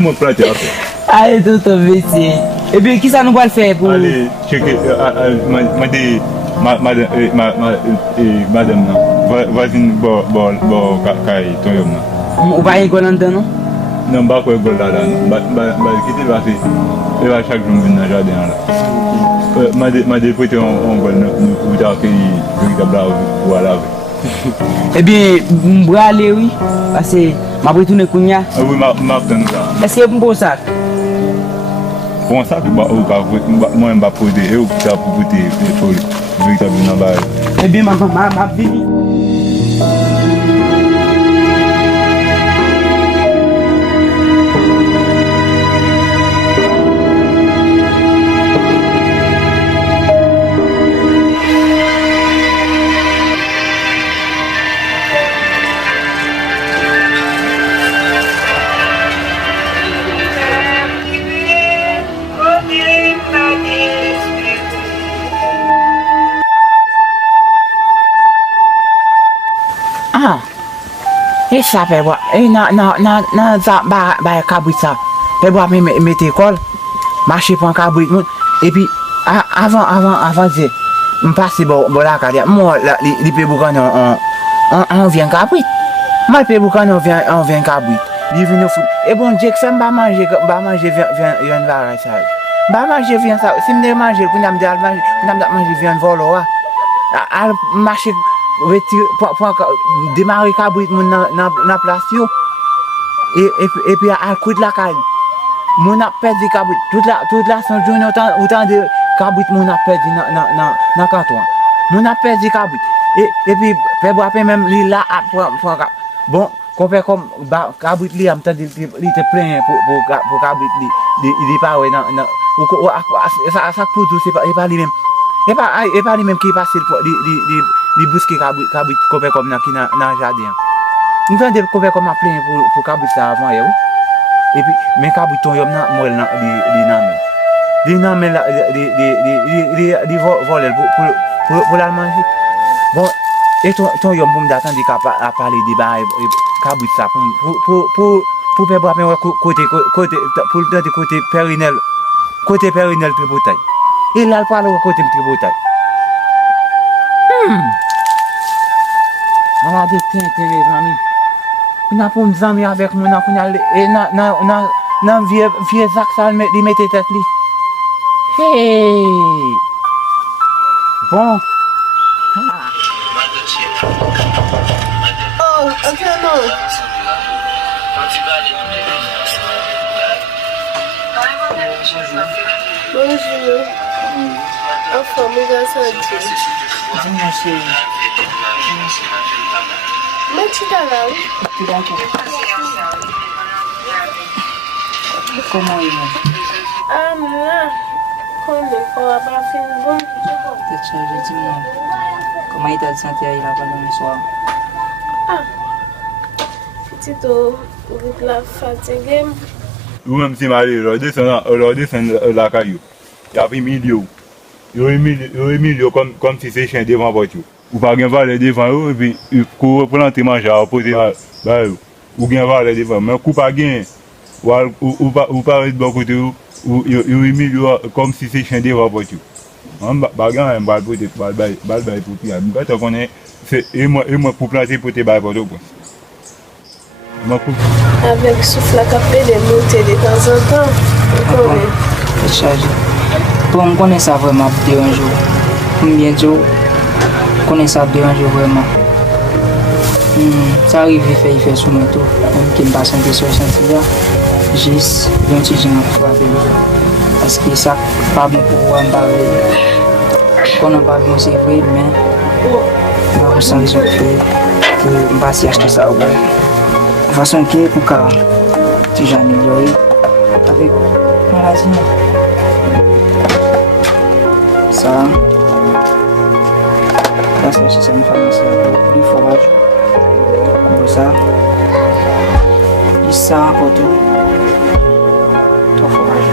mwen plante apè. Allez, tout merci. Et puis, qui ça nous va le faire pour... Allez, checker, madame, voisine, kay, ton yom nan. Ou pas y aller dedans, non? Non, ba kwa gol la non. Ba kite ba se. E ba chaque jour vin nan jardin là. Mande prêter on gol ou ta fait véritable là ou à laver. Eh bien, je vais aller, oui. Parce que je vais retourner Kounia. Oui, ma donne ça. Est-ce que c'est un bon sac? Bon sac, moi je vais poser et ou ça pour voter pour véritablement ba. Eh bien, ma vie. Ah, et ça fait quoi? Et ça bah cabrit ça. Fait boire mettre école, marcher pour un cabrit et puis avant c'est on passe bon la carrière. Moi les pays boucan on vient cabrit. Moi pays boucan on vient cabrit. Il vient au foot. Et bon Dieu que fait pas manger vient va ça. Ba manger vient ça. Si me manger pour n'a manger vient volo à marcher pour démarrer cabrit dans place yo et puis à coup de la caille mon a perdu cabrit toute la son journée autant de cabrit mon a perdu dans canton mon a perdu cabrit et puis fait boire même li là bon compare comme cabrit li am tande il te plein pour cabrit il pas ouais dans ça pour tout c'est pas lui même et pas lui même qui passe les bousquet cabrit compare comme dans jardin nous tande compare comme plein pour cabrit ça avant et puis mais cabrit ton yom nan moi li nan men li voler pour la manger bon et ton yom pour m'attendre à parler de bail cabrit ça pour faire boire côté pour le côté périnel tripotaille et là parle côté tripotaille on va dire mes amis on a pour mes amis avec moi on a et na vieux sac ça il mettait tête li hey bon oh ok non bonjour enfin mes associés mais tu t'as là comment il est ah là comment on va pas faire bon peut-être je dis moi comment il t'a senti il a pas le soir ah petit avec la fatigue Ou même si Marie, leur descend la caillou. Il a pris milieu. Il a milieu comme si c'est chien devant votre. Ou pas bien valer devant eux, et puis il court pour l'entrer manger à poser ou bien valer devant. Mais coup pas gain, ou pas de bon côté, ou il a milieu comme si c'est chien devant votre. On bagarre un bal pour pied. Quand on connaît, et moi pour planter pour te bailler pour toi. Avec souffle à capter des montées de temps en temps. C'est chargé. Pour me connaître ça vraiment déranger. Combien de jours connaître ça déranger vraiment. Ça arrive il fait sur mon tour. Même qui me passe un peu sur le sentier. Juste, un petit gens frapper. Parce que ça pas bon pour moi parler. Quand on parle c'est vrai mais on va sans raison que on va acheter ça. De façon que pour que tu amélioré avec maladie. Ça, là c'est une pharmacie du fromage. Comme ça, et ça encore tout fromage.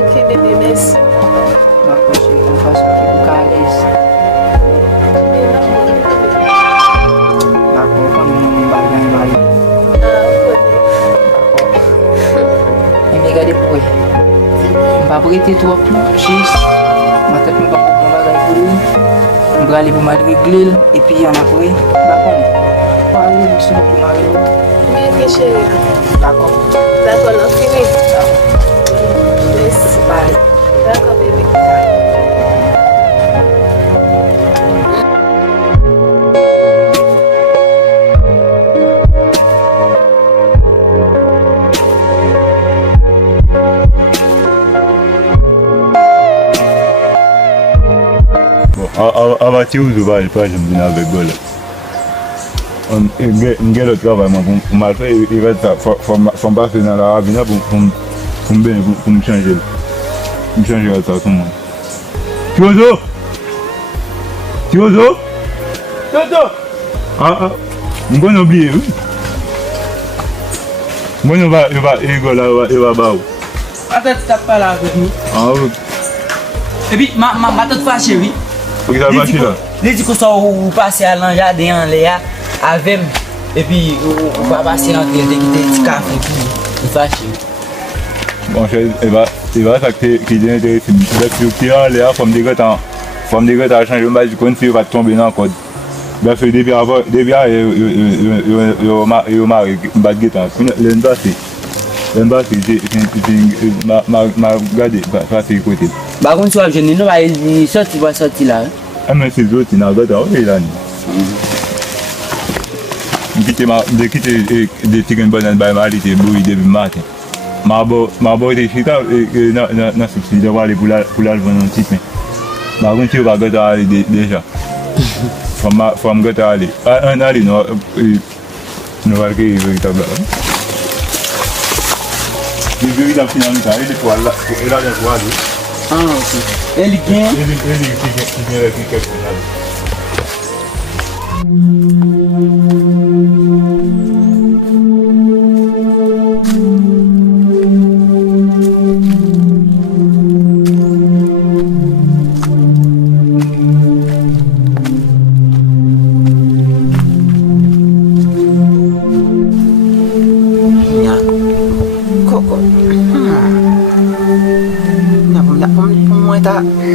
Ok bébé, merci. D'accord, c'est une façon qui est beaucoup à l'aise. D'accord, comme on va bien. pas prêter trop chis. Ma tête me va pour bagage pour lui. On va aller pour mal régler et puis en après, d'accord. Pas aller sur pour mal l'autre. Oui, chérie. D'accord. D'accord, on finit. Merci. Bye. D'accord, bébé. Ava ti ou zou pa jem din avèk go la. N gen lot travay man pou mal fè, i reta fòm basè nan la avina pou m chanje l. M chanje reta sou man. Tiozo! Tiozo! Tiozo! M kon oubliye ou? Mwen yo va ego la, yo va ba ou. Attends, tu t'as pas là avec nous. Ah ou? Et puis, ma tante fâchée, oui. Pou ki sa fâché la? Les dit qu'on sort ou passer à l'enjardin en l'air avec et puis on va passer entre les petit café puis fâché. Bon chè, e va sa ki di interesi mi. Dèk yo ki an le a fòm de gòt a chanje yon basi kon si yo va tombe nan kod. Dèk yo debi a yo mare bat getan. Len basi ma gade basi yi kote. Ba kon sou ap jeni nou ba yi sorti la. Mwen se zoti nan gòt a ou la ni. Mwen kite de tigen bonan bay malite bou yi debi maten. Ma bo te chita nan subsidi de wale pou lal vonan tipen. Ma kon ti yo ba gòt a ale deja. Fòm gòt a ale. An ale nou wale ke yi veritabla. Yi veritab finamita, yi de pou ala den pou ale. Ah, ok. Ele gen? Ele gen rekli kek finali.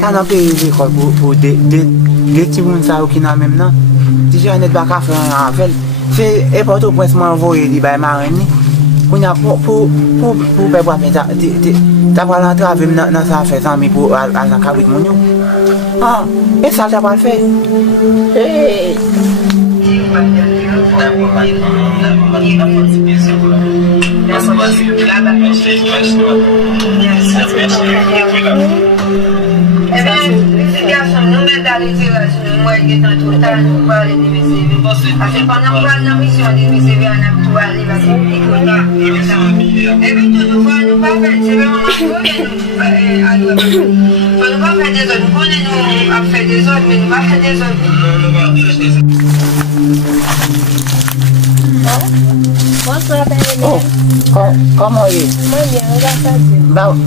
Ta nan pe l'ekol pou de ti moun sa ou ki nan menm nan. Ti jan net baka fè an anvel. Fè epoto pwens mwen voye li bay maren ni. Kounya pou pe wapen ta pral antrave nan sa fè zanmi pou al nan kabrit moun yo. E sal ta pral fè. Nou men dali tiraj nou mwen getan tou tan nou pale di meseve. Ase pandan pral nan misyon di meseve an ap tou ale basi ikona. Ebi tou nou fwa nou pa fè, seve man konen nou alwe basi. Fwa nou pa fè de zon, nou konen nou ap fè de zon, men nou pa fè de zon. Bonsoir, bébé. Comment est? Moi bien, regarde ça.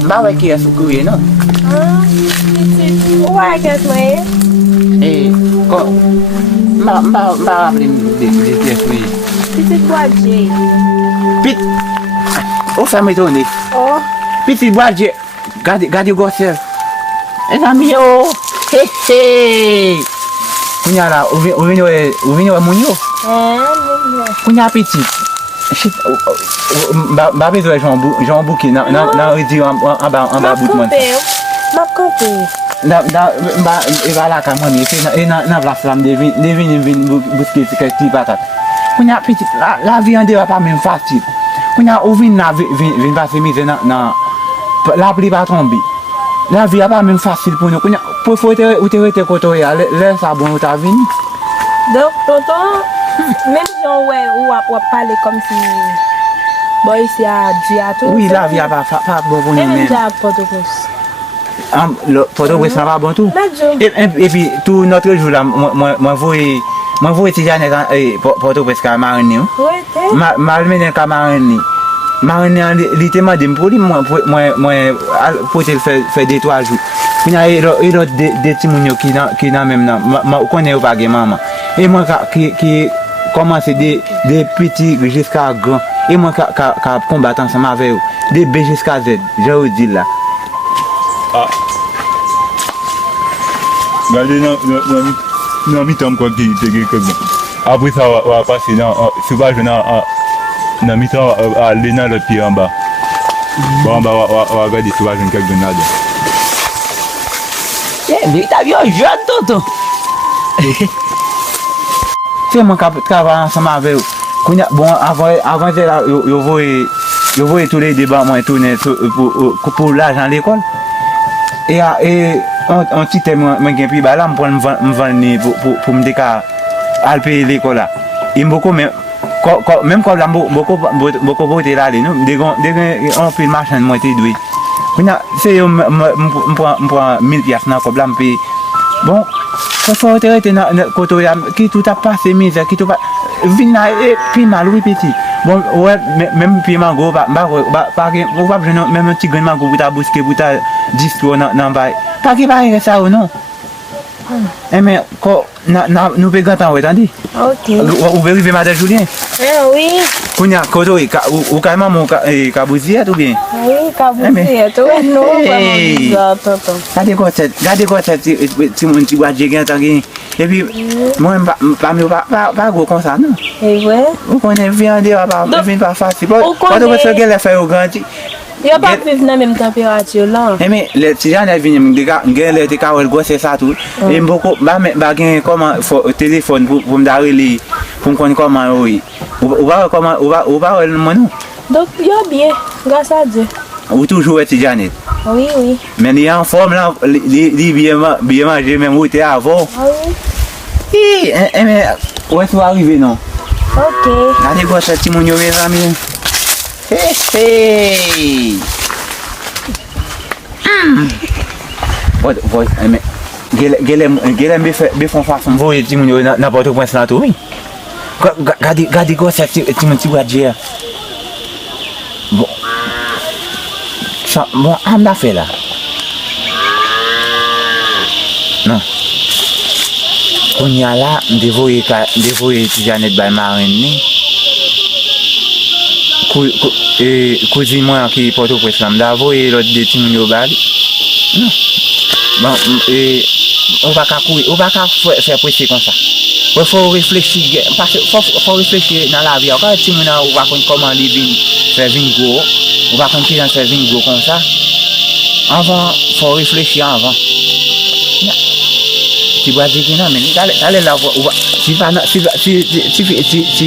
Ba wè ki esou kouye non? Ouais, qu'est-ce que E, ba rappele de pièce kouye. c'est projè. Pit, ou fè mè tonne. Oh, Pit si boadje, gade gosel. E zami yo, he. Kounya la, ou vini wè moun yo? non. Kounya piti. Shit, ba bezwe jan bouki nan redi an ba bout man. M'a coupé. E va la ka mami, e nan vla flam devin bouske ti patat. Kounya piti, la vi an de va pa men fasil. Kounya ou vin va se mize nan la pli pa tombi. La vi a pa men fasil pou nou. Kounya pou fote ou te rete koto ya, lè sa bon ou ta vin. Donc, tonton, même si on va parler comme si bon ici à Dieu à tout. Oui, la vi a pa bon pou nou Même men. déjà à Port-au-Prince. Port-au-Prince sa va bon tout. Et puis tout notre jour là, moi voye ti janet Port-au-Prince ka marine ou. Oui, t'es. Mal menen ka marine. Marine li te mande m pou li mwen pote fè 2-3 jou. Kounya e lot de ti moun yo ki nan menm nan, konen yo pa gen maman. E mwen ki komanse de piti jiska gran. E mwen ka kombat ansama ave yo. De B jiska Z, jè ou di la. Gade nan mitan kwa ki te ge kek bon. Apre sa wa pase nan, souvaj nan mitan ale nan lot piye an ba. Bon an ba wa gade souvaj nan kek bon nade. Veritab yo jod tonton. Se mwen kava ansama ave yo. Kounya, bon, avant se la, yo voye tous les débats mwen tourne pour l'argent l'école. Et on tite mwen gen pi ba la mwen vendre pour me deka al payer l'école là. Et mboko même comme la mboko vote la li nou, on paye marchand mwen te doué. Kounya, se yo m'prend 1000 piastres nan kob la m'paye. Bon, faut rete nan koto ya ki tout a passé mise, ki tout pas vin na pi mal oui petit. Bon, ouais, même pi mango pas même un petit grain mango pour ta bousquer pour ta 10 tours nan bay. Pas ki pa ça ou non. Mais ko nous pe gantan ouais tandi. Ok. Ou vérifier madame Julien. Oui. Kounya koto ou ka maman ka bouziet ou bien? Oui, kabouziet. Ouais, non, pas tonton. Gade ko set ti moun ti boîte gen tan gen. Et puis moi pas gros comme ça non. Et ouais. Ou connaît viande vin pas facile. Pas de ce qu'elle fait au grand. Yo pas vivre dans même température là. Mais les gens les viennent gen les ka wel gros c'est ça tout. Et beaucoup ba gen comment téléphone pour me darrer pour me connait comment oui. Ou va moi non. Donc yo bien, grâce à Dieu. Ou toujours étudiant. Oui. Mais il est en forme là, il bien manger même où était avant. Oui. Mais où est-ce arrivé non? Ok. Regardez quoi ce petit mon yo mes amis. Hey. Mais gelem be font façon voyer petit mon yo n'importe point là tout oui. Regardez quoi ce petit mon petit boîtier. Bon, on a fait là. Non. On y a là, dévoyer étudiant net by marine ni. Cousine moi qui porte au président, d'avoyer l'autre des petits moun bali. Non. Bon, on va faire presser comme ça. Il faut réfléchir, parce que faut réfléchir dans la vie. Quand petit moun on va comment les vins faire vin gros. On va continuer à faire vin gros comme ça. Avant, il faut réfléchir avant. Tu vas dire que non, mais allez là, si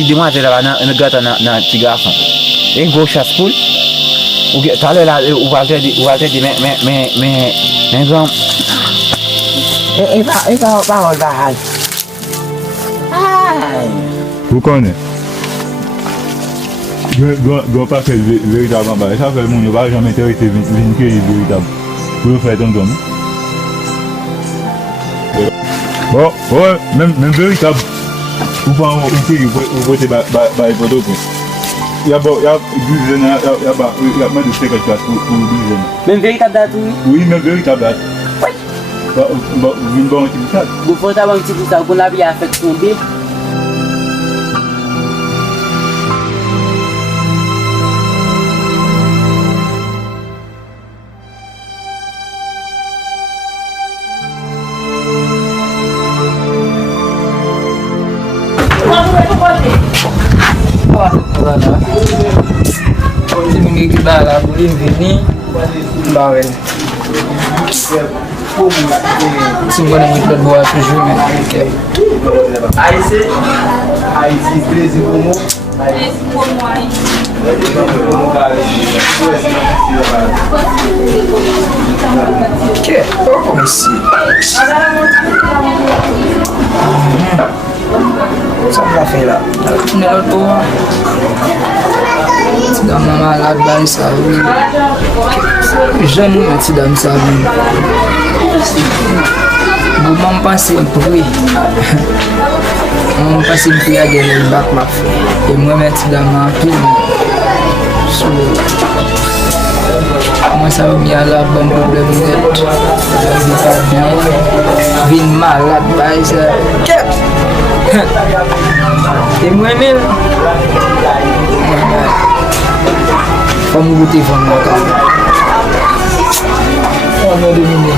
demoiselle là, un gâteau dans petit garçon. Et gros chasse poule. Ou allez là, on va te dire, mais grand. Et parole va aller. Vous connaissez? Gros pas fait véritablement, ça fait mon ne va jamais intéressé une cueillir véritable. Vous faites un don. Bon, ouais, même véritable. Vous pouvez une cueillir, vous votez par les photos. Il y a 12 jeunes, il y a moins de 50 places pour 12 jeunes. Même véritable date, oui? Oui, même véritable date. Oui. Vous venez voir un petit peu ça. Vous faites un petit peu ça, vous l'avez affecté son bé. Si mwen ki ba la pou li vini, ba wen. Si mwen mwen bo a toujou men ke. Haiti, Plezi pou mou. Ke, kon si. Sa mwen fe la. Mwen lot pou an. Ti dam nan malade bay sa oui. Jeune mwen ti dam sa oui. Bon mwen panse mpouye. Mwen panse mpouye a gen el bak ma fe. E mwen men ti dam nan anpil. So mwen sa ou mi ala bon problem net. Di pa bien. Vin malade bay sa. Kep! E mwen men. Fwa mwen gote fwa mwen ka. On a 2 minutes.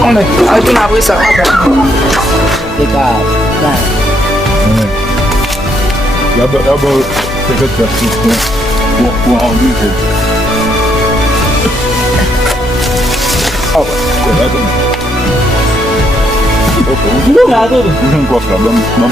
On est. Arrêtez après ça. C'est grave. D'abord, c'est que tu as tout pour en vivre. Ah ouais, c'est là. Ok. Não, nada. Não gosto, mas não